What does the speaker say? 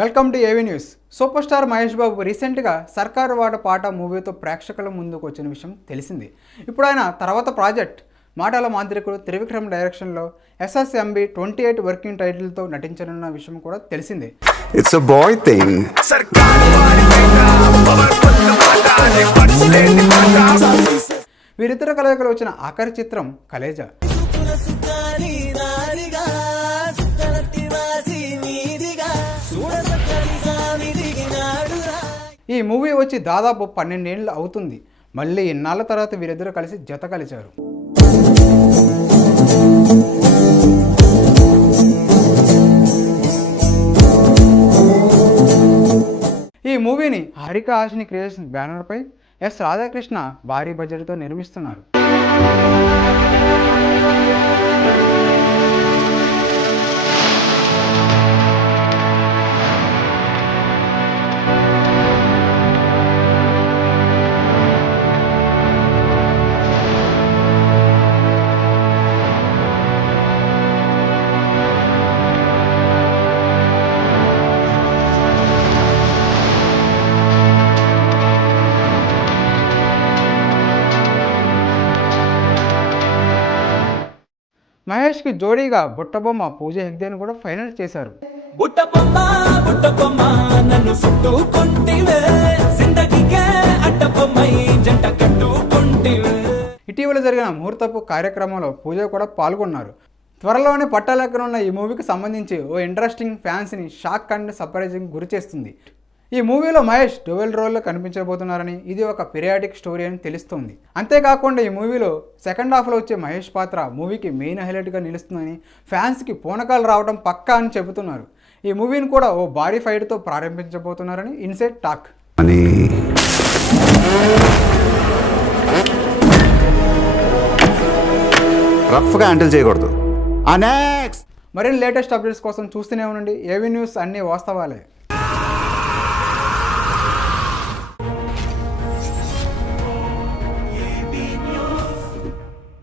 Welcome to AV news. Super star Mahesh Babu రీసెంట్గా సర్కారు వాట పాట మూవీతో ప్రేక్షకుల ముందుకు వచ్చిన విషయం తెలిసింది. ఇప్పుడు ఆయన తర్వాత ప్రాజెక్ట్ మాటల మాంత్రికుడు త్రివిక్రమ్ డైరెక్షన్లో SSMB 28 వర్కింగ్ టైటిల్తో నటించనున్న విషయం కూడా తెలిసిందే. It's a boy thing. వీరిద్దరు కలయికలు వచ్చిన ఆఖరి చిత్రం కలేజా. ఈ మూవీ వచ్చి దాదాపు 12 ఏళ్ళు అవుతుంది. మళ్ళీ ఇన్నాళ్ళ తర్వాత వీరిద్దరూ కలిసి జత కలిచారు. ఈ మూవీని హారిక హాసిని క్రియేషన్స్ బ్యానర్పై ఎస్ రాధాకృష్ణ భారీ బడ్జెట్తో నిర్మిస్తున్నారు. మహేష్కి జోడీగా బుట్టబొమ్మ పూజ హెగ్దేని కూడా ఫైనల్ చేశారు. ఇటీవల జరిగిన ముహూర్తపు కార్యక్రమంలో పూజ కూడా పాల్గొన్నారు. త్వరలోనే పట్టాలెక్కనున్న ఈ మూవీకి సంబంధించి ఓ ఇంట్రెస్టింగ్ ఫ్యాన్స్ని షాక్ అండ్ సర్ప్రైజింగ్ గురి చేస్తుంది. ఈ మూవీలో మహేష్ డ్యూయల్ రోల్లో కనిపించబోతున్నారని, ఇది ఒక పీరియాడిక్ స్టోరీ అని తెలుస్తుంది. అంతేకాకుండా ఈ మూవీలో సెకండ్ హాఫ్లో వచ్చే మహేష్ పాత్ర మూవీకి మెయిన్ హైలైట్గా నిలుస్తుందని, ఫ్యాన్స్కి పూనకాలు రావడం పక్కా అని చెబుతున్నారు. ఈ మూవీని కూడా ఓ భారీ ఫైట్తో ప్రారంభించబోతున్నారని ఇన్సైడ్ టాక్. రఫ్గా హ్యాండిల్ చేయకూడదు. మరిన్ని లేటెస్ట్ అప్డేట్స్ కోసం చూస్తూనే ఉండండి ఏవీ న్యూస్. అన్ని వాస్తవాలే.